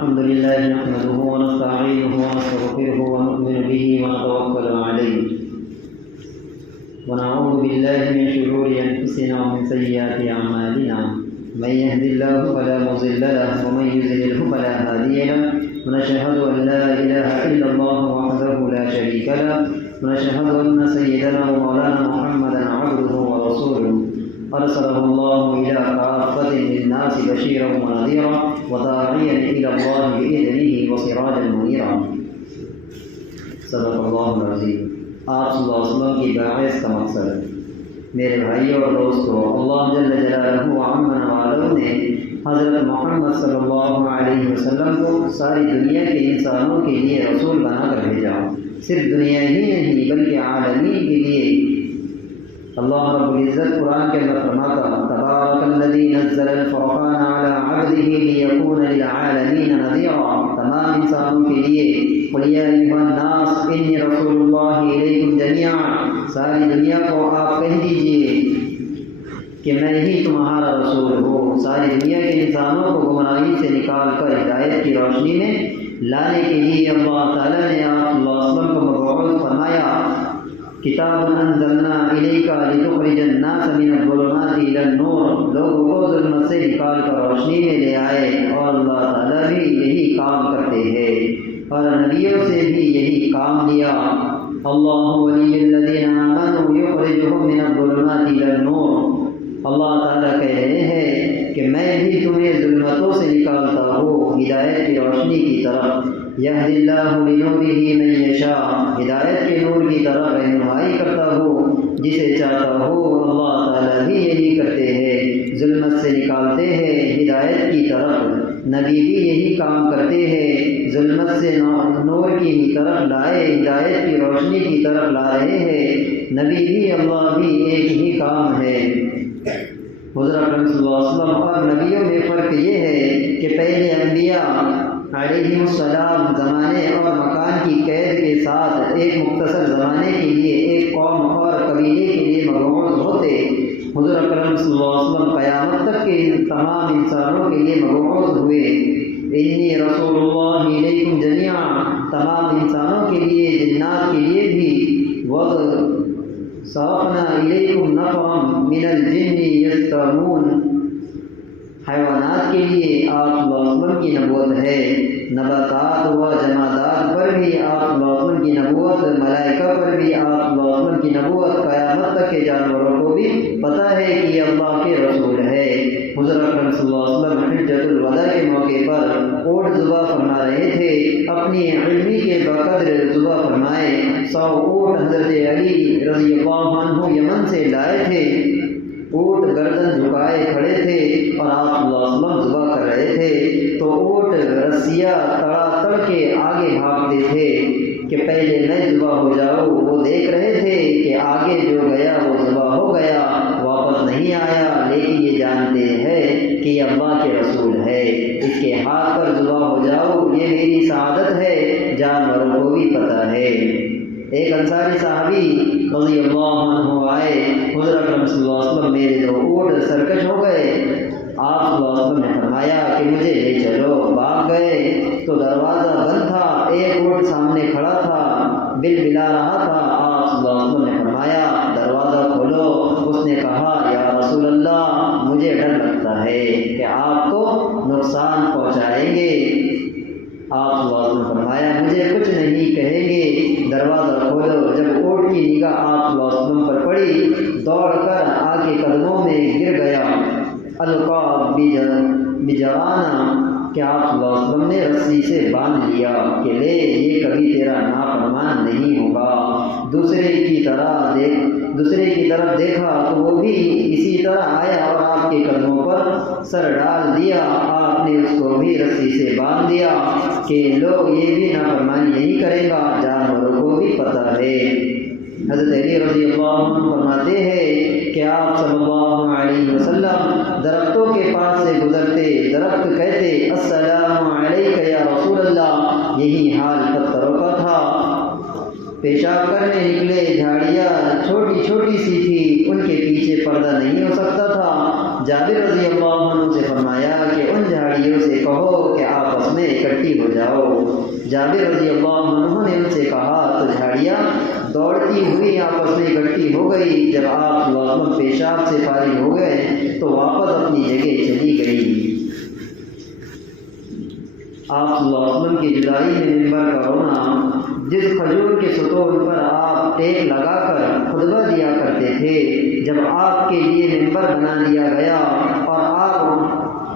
الحمد لله نحمده ونستعينه ونستغفره ونؤمن به ونتوكل عليه ونعوذ بالله من شرور أنفسنا ومن سيئات أعمالنا من يهد الله فلا مضل له ومن يضلل فلا هادي له ونشهد أن لا إله إلا الله وحده لا شريك له ونشهد أن سيدنا ومولانا محمدا عبده ورسوله أرسله الله إلى كافة للناس بشيرا ونذيرا وداعيا إلى الله بإذنه وسراجا منيرا صدق الله العظيم۔ آپ صلی اللہ علیہ وسلم کی باعث کا مقصد میرے بھائیوں اور دوستوں، اللہ جل جلالہ و عم نوالہ نے حضرت محمد صلی اللہ علیہ وسلم کو ساری دنیا کے انسانوں کے لیے رسول بنا کر بھیجا۔ صرف دنیا ہی نہیں بلکہ عالمین کے لیے۔ اللہ رب العزت قرآن کے اندر فرماتا تبارک الذی نزل الفرقان علی عبدہ لیکون للعالمین نذیرا، تمام انسانوں کے لیے قل یا ایھا الناس انی رسول اللہ الیکم جمیعا، ساری دنیا کو آپ کہہ دیجئے کہ میں ہی تمہارا رسول ہوں۔ ساری دنیا کے انسانوں کو گمراہی سے نکال کر ہدایت کی روشنی میں لانے کے لیے اللہ تعالیٰ نے آپ صلی اللہ علیہ وسلم کو مبعوث فرمایا۔ کتاب انزلنا الیک لتخرج الناس من الظلمات الی النور، لوگوں کو ظلمت سے نکال کر روشنی میں لے آئے، اور اللہ تعالیٰ بھی یہی کام کرتے ہیں اور نبیوں سے بھی یہی کام لیا۔ اللہ ولی الذین آمنوا یخرجهم من الظلمات الی النور، اللہ تعالیٰ کہہ رہے ہیں کہ میں بھی تمہیں ظلمتوں سے نکالتا ہوں ہدایت کی روشنی کی طرف۔ یہدی اللہ لنورہ من یشاء، ہدایت کے نور کی طرف رہنمائی کرتا ہوں جسے چاہتا ہوں۔ اللہ تعالیٰ بھی یہی کرتے ہیں، ظلمت سے نکالتے ہیں ہدایت کی طرف۔ نبی بھی یہی کام کرتے ہیں، ظلمت سے نور کی طرف لائے، ہدایت کی روشنی کی طرف لا رہے ہیں۔ نبی بھی اللہ بھی ایک ہی کام ہے۔ حضور اکرم صلی اللہ علیہ وسلم اور نبیوں میں فرق یہ ہے کہ پہلے انبیاء علیہ السلام زمانے اور مکان کی قید کے ساتھ ایک مختصر زمانے کے لیے ایک قوم اور قبیلے کے لیے مبعوث ہوتے۔ حضور اکرم صلی اللہ علیہ وسلم قیامت تک کے تمام انسانوں کے لیے مبعوث ہوئے۔ انی رسول اللہ الیکم جمیعا، تمام انسانوں کے لیے، جنات کے لیے بھی۔ صرفنا الیکم نفرا من الجن یستمعون، حیوانات کے لیے آپ صلی اللہ علیہ وسلم کی نبوت ہے۔ نباتات و جمادات پر بھی آپ صلی اللہ علیہ وسلم کی نبوت، ملائکہ پر بھی آپ صلی اللہ علیہ وسلم کی نبوت، قیامت تک کے جانوروں کو بھی پتہ ہے کہ یہ اللہ کے رسول ہے۔ حضور اکرم صلی اللہ علیہ وسلم حجۃ الوداع کے موقع پر اونٹ ذبح فرما رہے تھے، اپنی علمی کے بقدر ذبح فرمائے۔ 100 اونٹ حضرت علی رضی اللہ عنہ یمن سے لائے تھے۔ اونٹ گردن جھکائے کھڑے تھے اور آپ صلی اللہ علیہ وسلم ذبح کر رہے تھے، تو اونٹ رسیاں تڑا تڑ کے آگے بھاگتے تھے کہ پہلے میں ذبح ہو جاؤں۔ وہ دیکھ رہے تھے کہ آگے جو گیا وہ ذبح ہو گیا، واپس نہیں آیا، لیکن یہ جانتے ہیں کہ یہ اللہ کے رسول ہے، اس کے ہاتھ پر ذبح ہو جاؤ، یہ میری سعادت ہے۔ جانوروں کو بھی پتہ ہے۔ ایک انصاری صحابی رضی اللہ عنہ آئے، حضور اکرم صلی اللہ علیہ وسلم میرے 2 اونٹ سرکش ہو گئے۔ آپ صلی اللہ علیہ وسلم نے فرمایا کہ مجھے لے چلو۔ بھاگ گئے تو دروازہ بند تھا، ایک اونٹ سامنے کھڑا تھا، بل بلا رہا تھا۔ آپ صلی اللہ علیہ وسلم نے فرمایا دروازہ کھولو۔ اس نے کہا یا رسول اللہ، مجھے ڈر لگتا ہے کہ آپ کو نقصان پہنچائیں گے۔ آپ صلی اللہ علیہ وسلم نے فرمایا مجھے کچھ نہیں کہیں گے، دروازہ کھولو۔ جب اونٹ کی نگاہ آپ صلی اللہ علیہ وسلم پر پڑی، دوڑ کر آ کے قدموں میں گر گیا۔ القا بجرانا، کہ آپ صلی اللہ علیہ وسلم نے رسی سے باندھ لیا کہ لے، یہ کبھی تیرا نافرمان نہیں ہوگا۔ دوسرے کی طرف دیکھا تو وہ بھی اسی طرح آیا اور آپ کے قدموں پر سر ڈال دیا۔ آپ نے اس کو بھی رسی سے باندھ دیا کہ لوگ یہ بھی نافرمانی نہیں کرے گا، جانوروں کو بھی پتہ ہے۔ حضرت علی رضی اللہ عنہ فرماتے ہیں کہ آپ صلی اللہ علیہ وسلم درختوں کے پاس سے گزرتے، درخت کہتے السلام علیک یا رسول اللہ، یہی حال پتھروں کا تھا۔ پیشاب کرنے نکلے، جھاڑیاں چھوٹی چھوٹی سی تھی، ان کے پیچھے پردہ نہیں ہو سکتا تھا۔ جابر رضی اللہ عنہ سے فرمایا کہ ان جھاڑیوں سے کہو کہ آپس میں اکٹھے جابر رضی اللہ عنہ نے ان سے کہا تو جھاڑیاں دوڑتی ہوئی آپس میں اکٹھی ہو گئی۔ جب آپ صلی اللہ علیہ وسلم پیشاب سے فارغ ہو گئے تو واپس اپنی جگہ چلی گئی۔ آپ صلی اللہ علیہ وسلم کی جدائی میں ممبر کا رونا، جس کھجور کے ستون پر آپ ٹیک لگا کر خطبہ دیا کرتے تھے، جب آپ کے لیے ممبر بنا دیا گیا اور آپ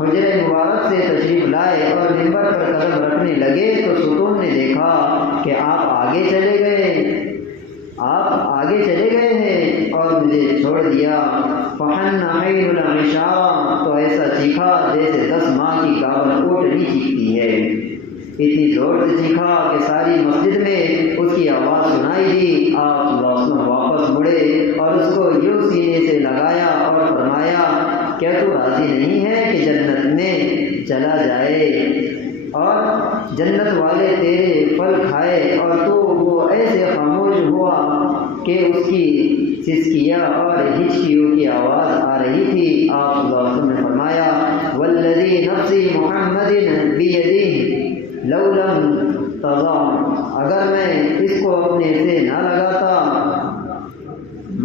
حجرہ مبارک سے تشریف لائے اور ممبر پر قدم رکھنے لگے تو ستون نے دیکھا کہ آپ آگے چلے گئے ہیں اور مجھے چھوڑ دیا۔ فحن عین العشاء، تو ایسا چیخا جیسے 10 ماہ کی گاون اوٹنی چیختی ہے۔ اتنی زور سے چیخا کہ ساری مسجد میں اس کی آواز سنائی دی۔ آپ صلی اللہ علیہ وسلم واپس مڑے اور اس کو یوں سینے سے لگایا اور فرمایا، کیا تو راضی نہیں ہے کہ جنت میں چلا جائے اور جنت والے تیرے پھل کھائے، اور تو وہ ایسے خاموش ہوا کہ اس کی سسکیاں اور ہچکیوں کی آواز آ رہی تھی۔ آپ صلی اللہ علیہ وسلم نے فرمایا، والذی نفسی محمد بیدہ لو لم تضع، اگر میں اس کو اپنے سے نہ لگاتا،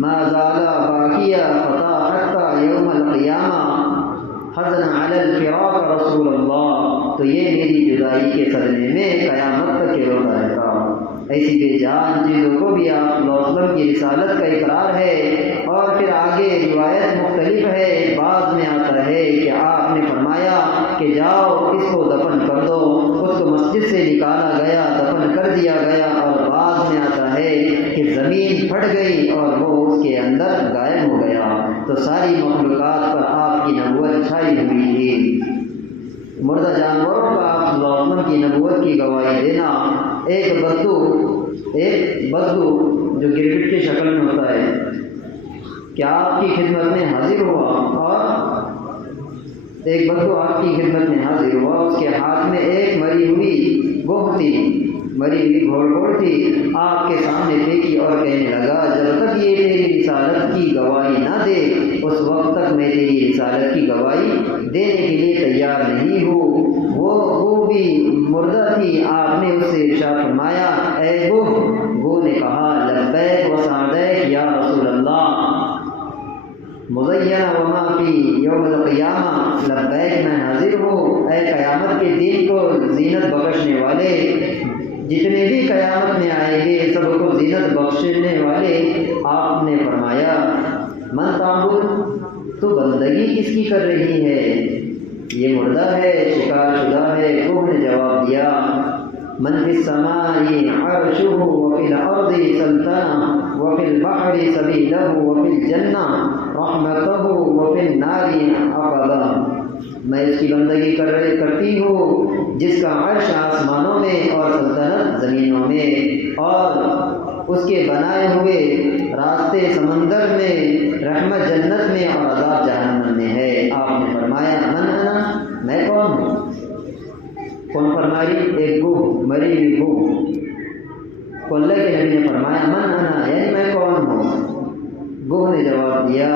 ما زال باقیہ فتح حتی یوم القیامہ حزن علی الفراق رسول اللہ، تو یہ میری جدائی کے صدمے میں قیامت تک کے روتا رہتا۔ ایسی بے جان چیزوں کو بھی آپ صلی اللہ علیہ وسلم کی رسالت کا اقرار ہے، اور پھر آگے روایت مختلف ہے۔ بعد میں آتا ہے کہ آپ نے فرمایا کہ جاؤ اس کو دفن کر دو، اس کو مسجد سے نکالا گیا، دفن کر دیا گیا، اور بعد میں آتا ہے کہ زمین پھٹ گئی اور وہ اس کے اندر غائب ہو گیا، تو ساری مخلوقات پر آپ کی نبوت چھائی ہوئی تھی۔ مردہ جانوروں کا آپ صلی اللہ علیہ وسلم کی نبوت کی گواہی دینا، ایک بدو جو گرگٹ کی شکل میں ہوتا ہے، کیا آپ کی خدمت میں حاضر ہوا، اور ایک بدو آپ کی خدمت میں حاضر ہوا، اس کے ہاتھ میں ایک مری ہوئی گوہ تھی، مری ہوئی گھوڑ تھی، آپ کے سامنے پھینکی اور کہنے لگا، جب تک یہ تیری رسالت کی گواہی نہ دے اس وقت تک میں تیری رسالت کی گواہی دینے کے لیے تیار نہیں ہوں۔ وہ بھی مردہ تھی۔ آپ نے اس سے ارشاد فرمایا، اے گوہ نے کہا، لبیک و سعدیک یا رسول اللہ، مزینہ وما فی یوم القیامہ، لبیک میں حاضر ہوں، اے قیامت کے دن کو زینت بخشنے والے، جتنے بھی قیامت میں آئیں گے سب کو زینت بخشنے والے۔ آپ نے فرمایا، من تعبد، تو بندگی کس کی کر رہی ہے؟ یہ مردہ ہے، شکار شدہ ہے۔ کوہ نے جواب دیا، من فی السماء عرشہ وفی الارض سلطنہ وفی البحر سبیلہ وفی الجنہ رحمتہ وفی النار عقبہ، میں اس کی بندگی کرتی ہوں جس کا عرش آسمانوں میں اور سلطنت زمینوں میں، اور اس کے بنائے ہوئے راستے سمندر میں، رحمت جنت میں اور عذاب جہنم میں ہے۔ آپ نے فرمایا، من انا، میں کون ہوں؟ کون فرمائی؟ ایک گوہ، مری ہوئی گوہ کو اللہ کے نبی نے فرمایا، من انا، یعنی میں کون ہوں؟ گوہ نے جواب دیا،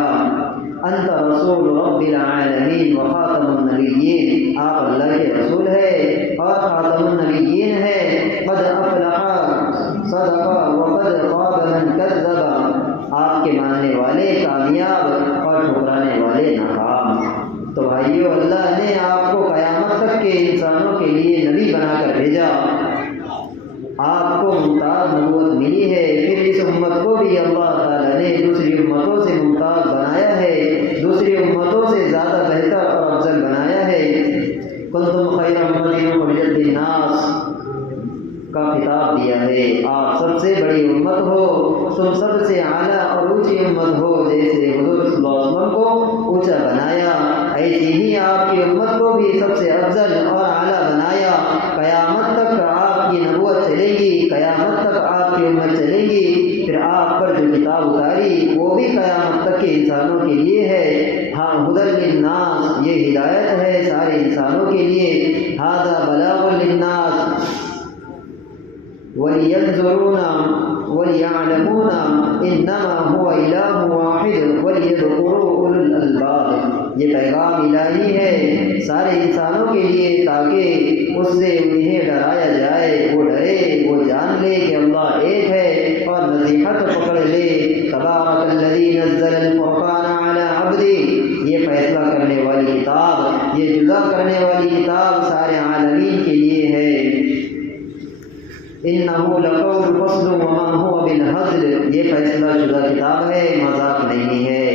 انت رسول رب العالمین و خاتم النبیین، آپ اللہ کے رسول ہے اور خاتم النبیین ہے۔ قد افلح صدق وقد خاب من کذب، آپ کے ماننے والے کامیاب اور ٹھکرانے والے ناکام۔ تو بھائیو، اللہ نے آپ کو قیامت تک کے انسانوں کے لیے نبی بنا کر بھیجا، آپ کو ممتاز نبوت ملی ہے، پھر اس امت کو بھی اللہ تعالیٰ نے دوسری امتوں سے ممتاز بنایا ہے، دوسری امتوں سے زیادہ بہتر اور افضل بنایا ہے۔ کنتم خیر امۃ اخرجت للناس کا خطاب دیا ہے، آپ سب سے بڑی امت ہو، تم سب سے اعلیٰ اور اونچی امت ہو، جیسے حضور صلی اللہ علیہ وسلم کو اونچا بنایا ایسے ہی آپ کی امت کو بھی سب سے افضل اور اعلیٰ بنایا۔ قیامت تک آپ کی نبوت چلے گی، قیامت تک آپ کی امت چلے گی، پھر آپ پر جو کتاب اتاری وہ بھی قیامت تک کے انسانوں کے لیے ہے۔ ہاں، ہدی للناس، یہ ہدایت ہے سارے انسانوں کے لیے، ھذا بلاغ للناس وَلِيَنْظُرُونَ وَلِيَعْلَمُونَ إِنَّمَا هُوَ إِلَٰهٌ وَاحِدٌ وَلِيَذْكُرُوا أُولُو الْأَلْبَابِ، یہ پیغام الہی ہے سارے انسانوں کے لیے تاکہ اس سے انہیں ڈرایا جائے، وہ لے کہ اللہ ایک ہے اور نصیحت پکڑ لے۔ تبارک الذی نزل الفرقان علی عبدہ، یہ فیصلہ کرنے والی کتاب، یہ جدا کرنے والی کتاب سارے عالمین کے لیے ہے۔ انہ لقول فصل وما هو بالهزل، یہ فیصلہ شدہ کتاب ہے، مذاق نہیں ہے۔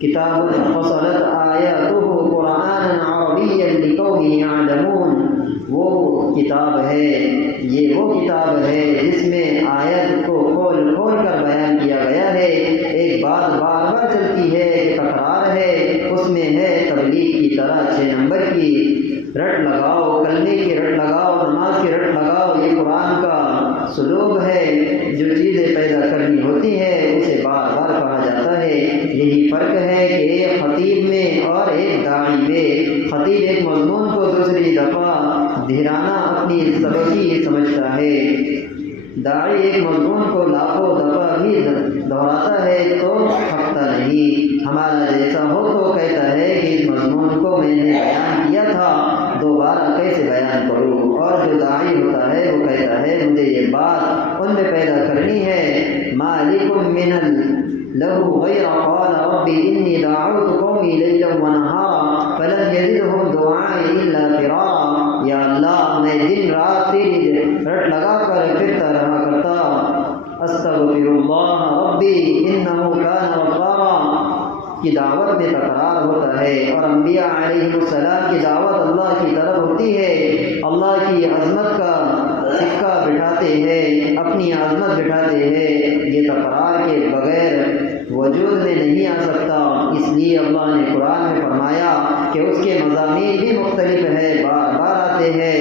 کتاب فصلت آیاتہ قرآنا عربیا لقوم یعلمون، وہ کتاب ہے، یہ وہ کتاب ہے جس میں آیت کو کھول کھول کر بیان کیا گیا ہے۔ ایک بات بار بار چلتی ہے، تکرار ہے، اس میں ہے تبلیغ کی طرح 6 نمبر کی رٹ لگاؤ، کلمے کی رٹ لگاؤ، نماز کی رٹ لگاؤ۔ یہ قرآن کا سلوک ہے، جو چیزیں پیدا کرنی ہوتی ہیں اسے بار بار کہا جاتا ہے۔ یہی فرق ہے کہ ایک خطیب میں اور ایک داعی میں۔ خطیب ایک مضمون کو دوسری دفعہ دہرانا اپنی سبقی سمجھتا ہے، داعی ایک مضمون کو لاکھوں دفعہ بھی دہراتا ہے تو تھکتا نہیں۔ ہمارا جیسا ہو تو کہتا ہے کہ اس مضمون کو میں نے بیان کیا تھا، دوبارہ کیسے بیان کروں؟ اور جو داعی ہوتا ہے وہ کہتا ہے مجھے یہ بات ان میں پیدا کرنی ہے۔ مالکم من لہو غیر قال رب انی دعوت قومی لیلا ونہارا فلم یزدہم دعائی الا فرارا، یا اللہ میں دن رات تیری رٹ لگا کر پھرتا رہا کرتا، استغفر اللہ ربی انہ کان غفارا کی دعوت میں تکرار ہوتا ہے، اور انبیاء علیہ السلام کی دعوت اللہ کی طرف ہوتی ہے۔ اللہ کی عظمت کا سکہ بٹھاتے ہیں، اپنی عظمت بٹھاتے ہیں، یہ تکرار کے بغیر وجود میں نہیں آ سکتا۔ اس لیے اللہ نے قرآن میں فرمایا کہ اس کے مضامین بھی مختلف ہے، بار بار آتے ہیں۔